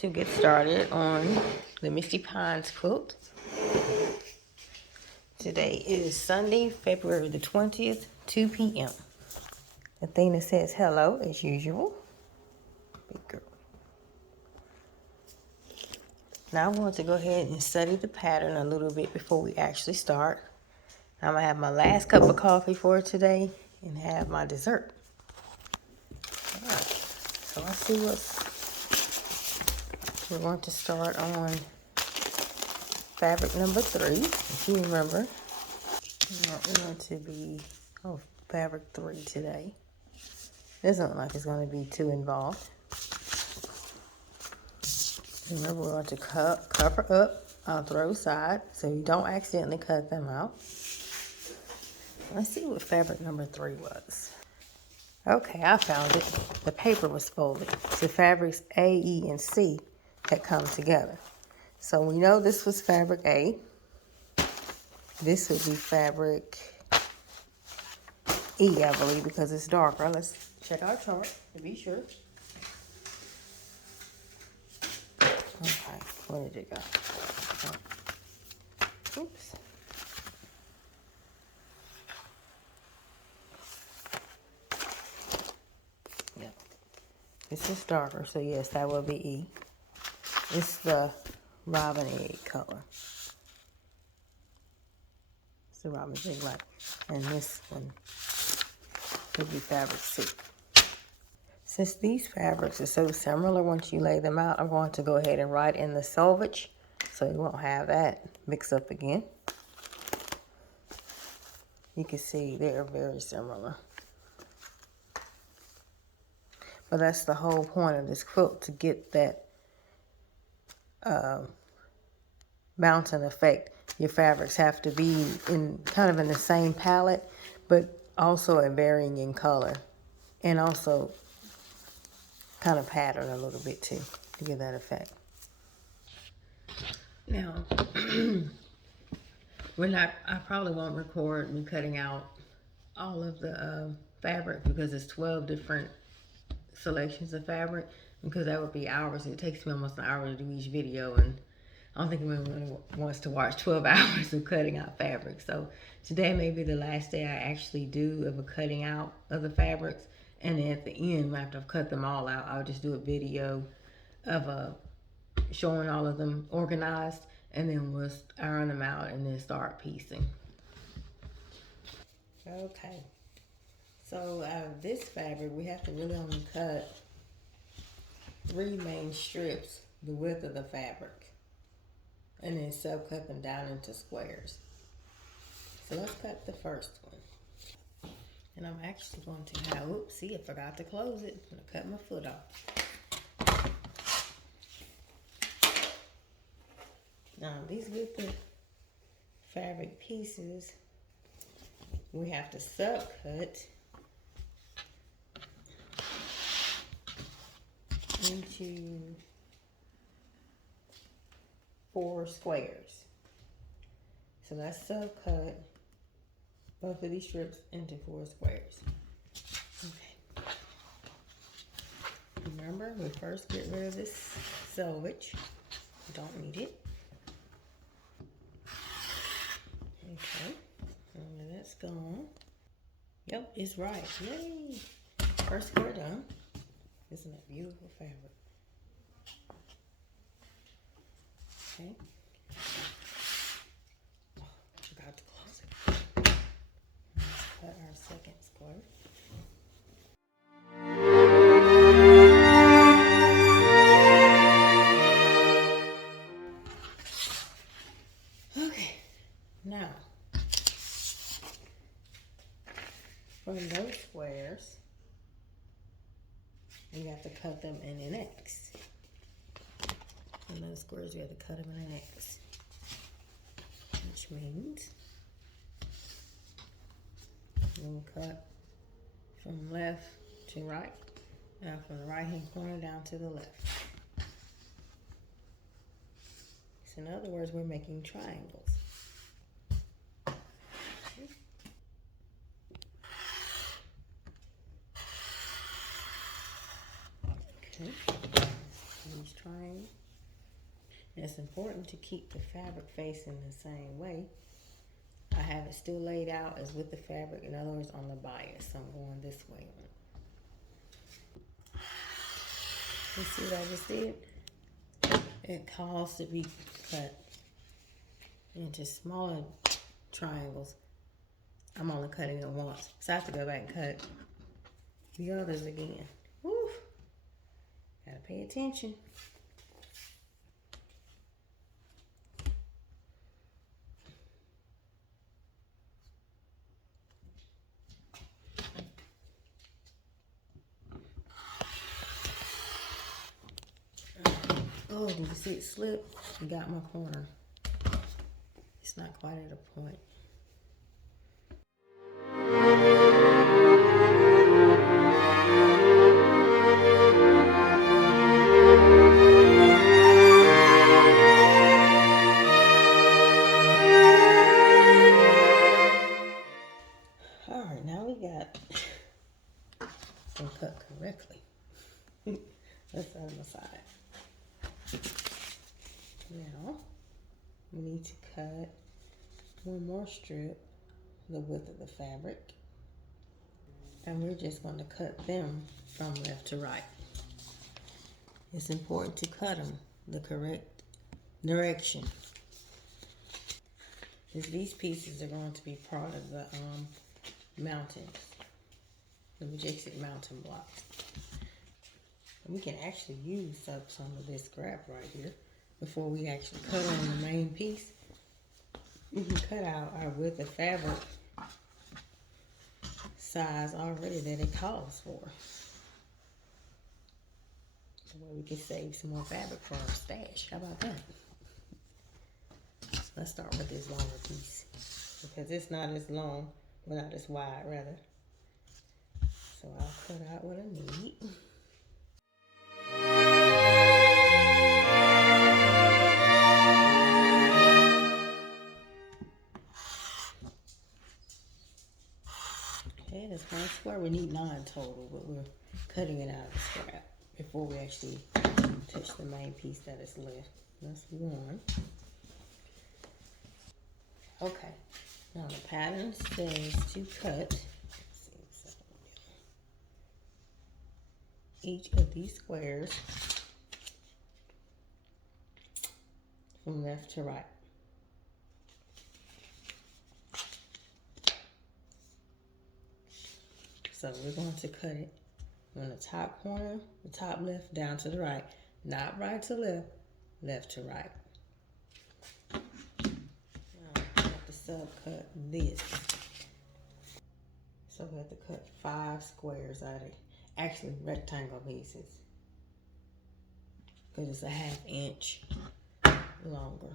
to get started on the Misty Pines quilt. Today is Sunday, February the 20th, 2 p.m. Athena says hello as usual. Big girl. Now I want to go ahead and study the pattern a little bit before we actually start. I'm going to have my last cup of coffee for today and have my dessert. All right, so let's see we're going to start on fabric number 3. If you remember, we're going to be fabric 3 today. Doesn't look like it's going to be too involved. Remember, we're going to cover up on throw side so you don't accidentally cut them out. Let's see what fabric number 3 was. Okay, I found it. The paper was folded. So fabrics A, E, and C that come together. So we know this was fabric A. This would be fabric E, I believe, because it's darker. Let's check our chart to be sure. Okay, where did it go? Oh. Oops. Yep. This is darker, so yes, that will be E. It's the robin egg color. It's the robin egg light. And this one would be fabric C. Since these fabrics are so similar, once you lay them out, I'm going to go ahead and write in the selvage so you won't have that mix up again. You can see they're very similar. But that's the whole point of this quilt, to get that mountain effect. Your fabrics have to be in kind of in the same palette, but also a varying in color, and also kind of pattern a little bit too to give that effect. Now, I probably won't record me cutting out all of the fabric because it's 12 different selections of fabric, because that would be hours. It takes me almost an hour to do each video, and I don't think anyone wants to watch 12 hours of cutting out fabric. So today may be the last day I actually do of a cutting out of the fabrics, and then at the end, after I've cut them all out, I'll just do a video of showing all of them organized, and then we'll iron them out and then start piecing. Okay, so out of this fabric, we have to really only cut 3 main strips the width of the fabric, and then sub-cut them down into squares. So let's cut the first one. And I'm actually going to have, oopsie, I forgot to close it. I'm going to cut my foot off. Now, these little fabric pieces, we have to sub-cut into 4 squares. So let's sub-cut both of these strips into 4 squares. Okay. Remember, we first get rid of this selvage. We don't need it. Okay. And that's gone. Yep, it's right. Yay! First square done. Isn't that beautiful fabric? Okay. Oh, forgot to close it. Let's cut our second square. Okay, now from those squares, we have to cut them in an X. From those squares, we have to cut them in an X. Which means we'll cut from left to right. Now from the right hand corner down to the left. So in other words, we're making triangles. Okay. These triangles. frame. And it's important to keep the fabric facing the same way. I have it still laid out as with the fabric, in other words, on the bias. So I'm going this way on it. You see what I just did? It calls to be cut into smaller triangles. I'm only cutting it once, so I have to go back and cut the others again. Woo! Gotta pay attention. Oh, did you see it slip? You got my corner. It's not quite at a point. All right, now we got them cut correctly. Let's set them aside. Now, we need to cut one more strip, the width of the fabric, and we're just going to cut them from left to right. It's important to cut them the correct direction, because these pieces are going to be part of the mountains, the majestic mountain blocks. And we can actually use up some of this scrap right here before we actually cut on the main piece. We can cut out our width of fabric size already that it calls for. So we can save some more fabric for our stash. How about that? Let's start with this longer piece, because it's not as long, well, not as wide rather. So I'll cut out what I need. Okay, that's one square. We need 9 total, but we're cutting it out of the scrap before we actually touch the main piece that is left. That's 1. Okay, now the pattern says to cut, each of these squares from left to right. So we're going to cut it from the top corner, the top left, down to the right. Not right to left, left to right. Now we have to subcut this. So we have to cut 5 squares out of it. Actually, rectangle pieces, because it's a 1/2 inch longer.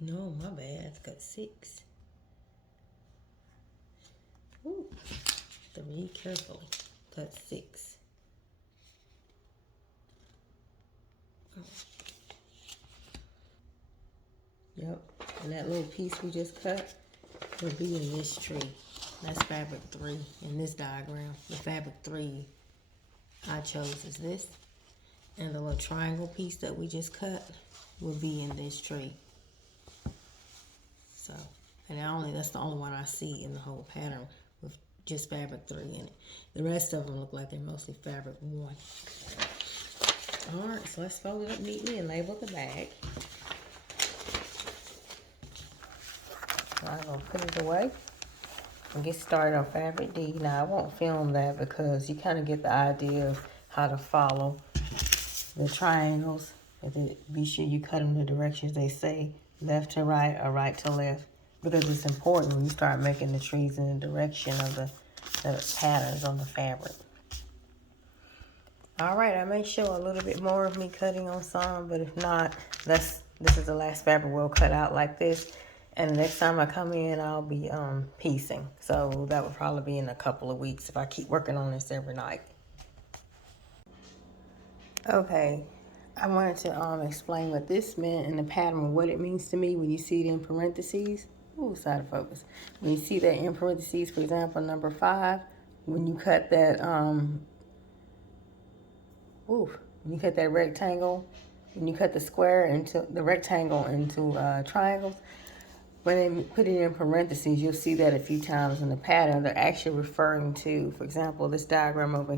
No, my bad. I have to cut 6. Ooh, have to read carefully. Cut 6. Oh. Yep, and that little piece we just cut will be in this tree. That's fabric 3 in this diagram. The fabric 3 I chose is this. And the little triangle piece that we just cut will be in this tree. So, and that's the only one I see in the whole pattern with just fabric 3 in it. The rest of them look like they're mostly fabric 1. All right, so let's fold it up neatly and label the bag. So I'm gonna put it away and get started on fabric D. Now I won't film that because you kind of get the idea of how to follow the triangles. Be sure you cut them the directions they say, left to right or right to left, because it's important when you start making the trees in the direction of the patterns on the fabric. All right, I may show a little bit more of me cutting on some, but if not, this is the last fabric we'll cut out like this. And the next time I come in, I'll be piecing. So that will probably be in a couple of weeks if I keep working on this every night. Okay, I wanted to explain what this meant in the pattern, what it means to me when you see it in parentheses. Ooh, side of focus. When you see that in parentheses, for example, number 5, when you cut that when you cut that rectangle, when you cut the square into the rectangle into triangles, when they put it in parentheses, you'll see that a few times in the pattern. They're actually referring to, for example, this diagram over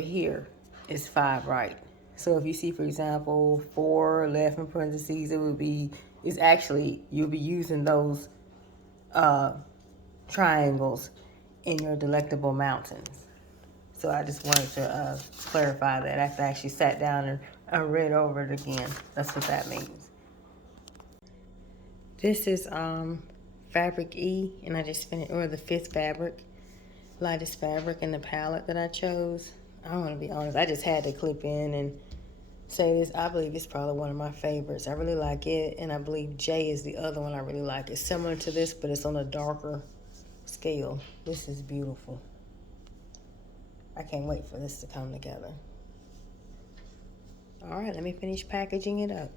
here is 5 right. So if you see, for example, 4 left in parentheses, it would be, it's actually, you'll be using those triangles in your delectable mountains. So I just wanted to clarify that after I actually sat down and I read over it again. That's what that means. This is fabric E, and I just finished, or the 5th fabric, lightest fabric in the palette that I chose. I want to be honest, I just had to clip in and say this. I believe it's probably one of my favorites. I really like it, and I believe J is the other one I really like. It's similar to this, but it's on a darker scale. This is beautiful. I can't wait for this to come together. All right, let me finish packaging it up.